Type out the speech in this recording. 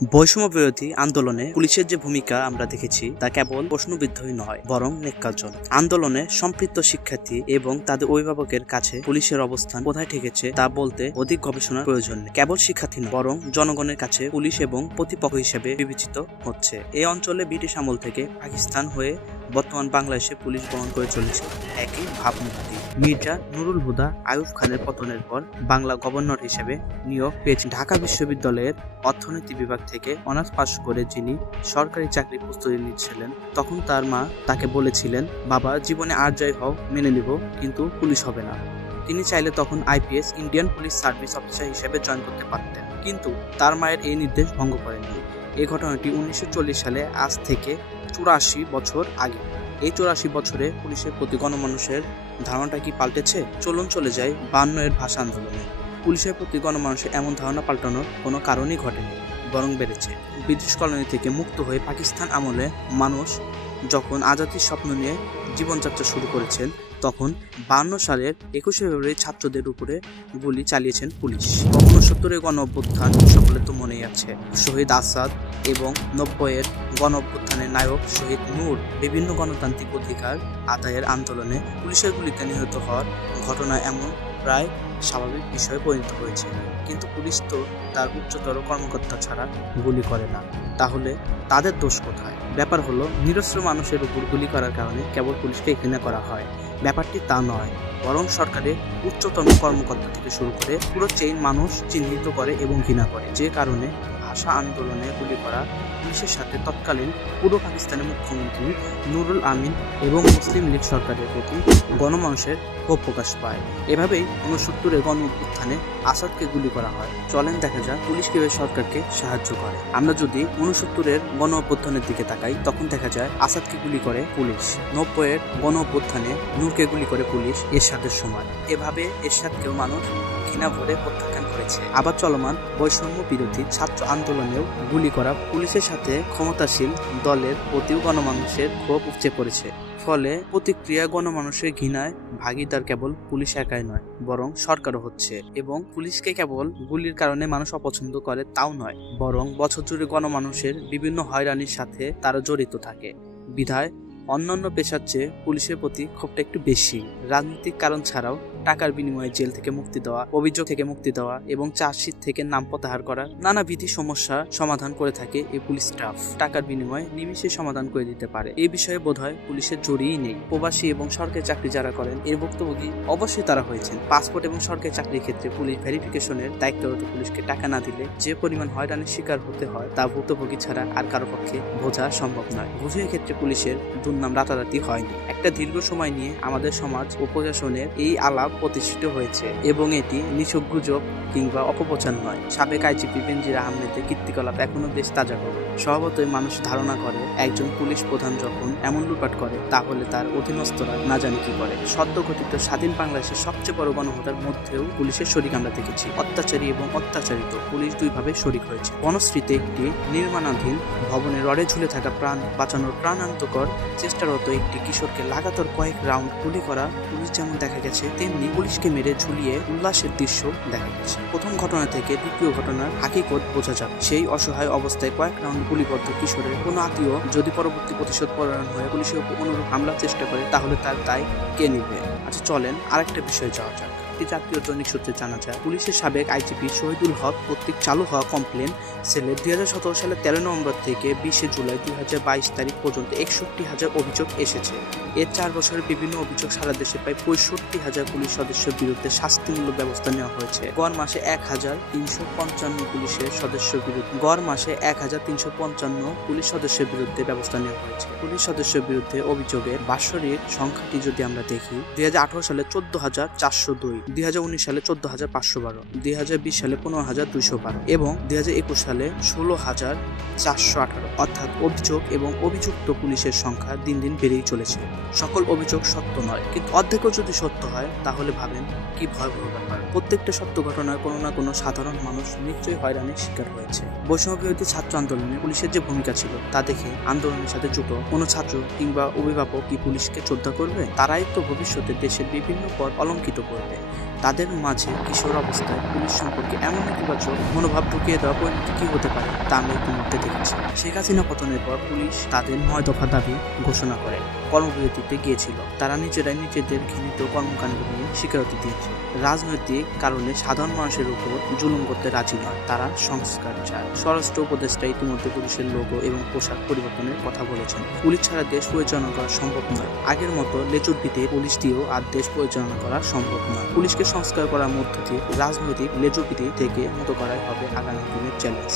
বৈষম্য বিরোধী আন্দোলনে পুলিশের যে ভূমিকা আমরা দেখেছি তা কেবল প্রশ্নবিদ্ধই নয়, বরং ন্যাক্কারজনক। আন্দোলনে সম্পৃক্ত শিক্ষার্থী এবং তাদের অভিভাবকের কাছে পুলিশের অবস্থান কোথায় ঠেকেছে তা বলতে অধিক গবেষণার প্রয়োজন নেই। কেবল শিক্ষার্থী নয়, বরং জনগণের কাছে পুলিশ এবং প্রতিপক্ষ হিসেবে বিবেচিত হচ্ছে। এই অঞ্চলে ব্রিটিশ আমল থেকে পাকিস্তান হয়ে বর্তমান বাংলাদেশে পুলিশ বহন করে চলেছে একই ভাবমূর্তি। মির্জা নুরুল হুদা আইয়ুব খানের পতনের পর বাংলা গভর্নর হিসেবে নিয়োগ পেয়েছেন। ঢাকা বিশ্ববিদ্যালয়ের অর্থনীতি বিভাগ থেকে অনার্স পাশ করে যিনি সরকারি চাকরি প্রস্তুতি নিচ্ছিলেন, তখন তার মা তাকে বলেছিলেন, বাবা, জীবনে আর যাই হও মেনে নিব, কিন্তু পুলিশ হবে না। তিনি চাইলে তখন IPS Indian police service officer হিসেবে জয়েন করতে পারতেন, কিন্তু তার মায়ের এই নির্দেশ ভঙ্গ করেননি। এই ঘটনাটি 1940 সালে, আজ থেকে 84 বছর আগে। এই 84 বছরে পুলিশের প্রতি গণমানুষের ধারণাটা কি পাল্টেছে? চলুন চলে যায় 52 ভাষা আন্দোলনে। পুলিশের প্রতি গণমানুষের এমন ধারণা পাল্টানোর কোনো কারণই ঘটেনি, বরং বেড়েছে। ব্রিটিশ কলোনি থেকে মুক্ত হয়ে পাকিস্তান আমলে মানুষ যখন আজাদির স্বপ্ন নিয়ে জীবনযাত্রা শুরু করেছেন, তখন 52 সালের 21শে ফেব্রুয়ারি ছাত্রদের উপরে গুলি চালিয়েছেন পুলিশ। 69-এর গণ অভ্যুত্থান সকলে তো মনেই আছে। শহীদ আসাদ এবং 90-এর গণ অভ্যুত্থানের নায়ক শহীদ নূর বিভিন্ন গণতান্ত্রিক অধিকার আদায়ের আন্দোলনে পুলিশের গুলিতে নিহত হওয়ার ঘটনা এমন প্রায় স্বাভাবিক বিষয়ে পরিণত হয়েছে। কিন্তু পুলিশ তো তার উচ্চতর কর্মকর্তা ছাড়া গুলি করে না, তাহলে তাদের দোষ কোথায়? ব্যাপার হলো, নিরস্ত্র মানুষের উপর গুলি করার কারণে কেবল পুলিশকে ঘৃণা করা হয়। ব্যাপারটি তা নয়, বরং সরকারের উচ্চতম কর্মকর্তা থেকে শুরু করে পুরো চেইন মানুষ চিহ্নিত করে এবং ঘৃণা করে। যে কারণে ভাষা আন্দোলনে গুলি করা পুলিশের সাথে তৎকালীন পূর্ব পাকিস্তানের মুখ্যমন্ত্রী নুরুল আমিন এবং মুসলিম লীগ সরকারের প্রতি গণমানুষের ক্ষোভ প্রকাশ পায়। এভাবেই 69-এর গণ অভ্যুত্থানে আসাদকে গুলি করা হয়। চলেন দেখা যাক পুলিশ কিভাবে সরকারকে সাহায্য করে। আমরা যদি 69-এর গণ অভ্যুত্থানের দিকে তাকাই, তখন দেখা যায় আসাদকে গুলি করে পুলিশ। 90-এর গণ অভ্যুত্থানে নূরকে গুলি করে পুলিশ এরশাদের সময়। এভাবে এরশাদকেও মানুষ ঘৃণা ভরে প্রত্যাখ্যান করেছে। আবার চলমান বৈষম্য বিরোধী ছাত্র আন্দোলনেও গুলি করা পুলিশের সাথে ক্ষমতাসীন দলের প্রতিও গণমানুষের ক্ষোভ উপচে পড়েছে। ফলে প্রতিক্রিয়া গণমানুষের ঘৃণায় ভাগিদার কেবল পুলিশ একাই নয়, বরং সরকারও হচ্ছে। এবং পুলিশকে কেবল গুলির কারণে মানুষ অপছন্দ করে তাও নয়, বরং বছর জুড়ে গণমানুষের বিভিন্ন হয়রানির সাথে তারা জড়িত থাকে। বিধায় অন্যান্য পেশার চেয়ে পুলিশের প্রতি ক্ষোভটা একটু বেশি। রাজনৈতিক কারণ ছাড়াও টাকার বিনিময়ে জেল থেকে মুক্তি দেওয়া, অভিযোগ থেকে মুক্তি দেওয়া এবং চার্জশিট থেকে নাম প্রত্যাহার করা নানাবিধি সমস্যা সমাধান করে থাকে এই পুলিশ স্টাফ। টাকার বিনিময়ে নিমিষে সমাধান করে দিতে পারে। এই বিষয়ে বোধহয় পুলিশের জড়িয়েই নেই। প্রবাসী এবং সরকারি চাকরি যারা করেন এর ভুক্তভোগী অবশ্যই তারা হয়েছেন। পাসপোর্ট এবং সরকারি চাকরির ক্ষেত্রে পুলিশ ভেরিফিকেশনের দায়িত্বরত পুলিশকে টাকা না দিলে যে পরিমাণ হয়রানির শিকার হতে হয় তা ভুক্তভোগী ছাড়া আর কারো পক্ষে বোঝা সম্ভব নয়। ঘুষের ক্ষেত্রে পুলিশের দুর্নাম রাতারাতি হয়নি। একটা দীর্ঘ সময় নিয়ে আমাদের সমাজ ও প্রশাসনের এই আলাপ প্রতিষ্ঠিত হয়েছে এবং এটি নিছক গুজব কিংবা অপপ্রচার নয়। সাবেক আইজিপি বেনজির আহমেদের কীর্তিকলাপ এখনো বেশ তাজা খবর। স্বভাবতই মানুষ ধারণা করে একজন পুলিশ প্রধান যখন এমন লুটপাট করে তাহলে তার অধীনস্থরা না জানি কি করে। সদ্য ঘটিত স্বাধীন বাংলাদেশের সবচেয়ে বড় গণহত্যার মধ্যেও পুলিশের শরিক আমরা দেখেছি। অত্যাচারী এবং অত্যাচারিত পুলিশ দুইভাবে শরিক হয়েছে। বনশ্রীতে একটি নির্মাণাধীন ভবনে রডে ঝুলে থাকা প্রাণ বাঁচানোর প্রাণান্তকর চেষ্টারত একটি কিশোরকে লাগাতার কয়েক রাউন্ড গুলি করা পুলিশ যেমন দেখা গেছে, তেমনি পুলিশকে মেরে ঝুলিয়ে উল্লাসের দৃশ্য দেখা গেছে। প্রথম ঘটনা থেকে দ্বিতীয় ঘটনার হাকিকত বোঝা যাবে। সেই অসহায় অবস্থায় কয়েক রাউন্ড গুলিবদ্ধ কিশোরের কোনো আত্মীয় যদি পরবর্তী প্রতিশোধ পরায়ণ হয়ে পুলিশের উপর অনুরূপ হামলার চেষ্টা করে, তাহলে তার দায় কে নিবে? আচ্ছা চলেন আরেকটা বিষয়ে যাওয়া যাক। জাতীয় দৈনিক সূত্রে জানা যায়, পুলিশের সাবেক আইজিপি শহীদুল হক কর্তৃক চালু হওয়া কমপ্লেন সেলে 2017 সালের 13 নভেম্বর থেকে 20 জুলাই 2022 তারিখ পর্যন্ত 61,000 অভিযোগ এসেছে। এর 4 বছরের বিভিন্ন অভিযোগ সারা দেশে প্রায় 65,000 পুলিশ সদস্যের বিরুদ্ধে শাস্তিমূলক ব্যবস্থা নেওয়া হয়েছে। গড় মাসে 1,355 পুলিশের সদস্যের বিরুদ্ধে পুলিশ সদস্যের বিরুদ্ধে ব্যবস্থা নেওয়া হয়েছে। পুলিশ সদস্যের বিরুদ্ধে অভিযোগের বাৎসরিক সংখ্যাটি যদি আমরা দেখি, 2018 সালে 14,402, 2019 সালে 14,512, 2020 সালে 15,212 এবং 2021 সালে 16,418। অর্থাৎ অভিযোগ এবং অভিযুক্ত পুলিশের সংখ্যা দিন দিন বেড়েই চলেছে। সকল অভিযোগ সত্য নয়, কিন্তু অর্ধেকও যদি সত্য হয় তাহলে ভাবেন কি ভয়াবহ ব্যাপার। প্রত্যেকটা সত্য ঘটনায় কোনো না কোনো সাধারণ মানুষ নিশ্চয়ই হয়রানির শিকার হয়েছে। বৈষম্য বিরোধী ছাত্র আন্দোলনে পুলিশের যে ভূমিকা ছিল তা দেখে আন্দোলনের সাথে যুক্ত কোনো ছাত্র কিংবা অভিভাবক কি পুলিশকে শ্রদ্ধা করবে? তারাই তো ভবিষ্যতে দেশের বিভিন্ন পদ অলঙ্কিত করবে। তাদের মাঝে কিশোর অবস্থায় পুলিশ সম্পর্কে এমন নেতিবাচক মনোভাব ঢুকিয়ে দেওয়া পরিণতি কি হতে পারে তা আমরা ইতিমধ্যে দেখেছি। শেখ হাসিনা পতনের পর পুলিশ তাদের 9 দফা দাবি ঘোষণা করে কর্মবিরতিতে গিয়েছিল। তারা নিজেরাই নিজেদের ঘৃণিত কর্মকাণ্ড নিয়ে স্বীকারোক্তি দিয়েছে। রাজনৈতিক কারণে সাধারণ মানুষের উপর জুলুম করতে রাজি নয়, তারা সংস্কার চায়। স্বরাষ্ট্র উপদেষ্টা ইতিমধ্যে পুলিশের লোগো এবং পোশাক পরিবর্তনের কথা বলেছেন। পুলিশ ছাড়া দেশ পরিচালনা করা সম্ভব নয়। আগের মতো লেজুর পিঠে পুলিশ দিয়েও আর দেশ পরিচালনা করা সম্ভব নয়। পুলিশকে সংস্কার করার মধ্য দিয়ে রাজনৈতিক লেজুর পিঠে থেকে মুক্ত করাই হবে আগামী দিনের চ্যালেঞ্জ।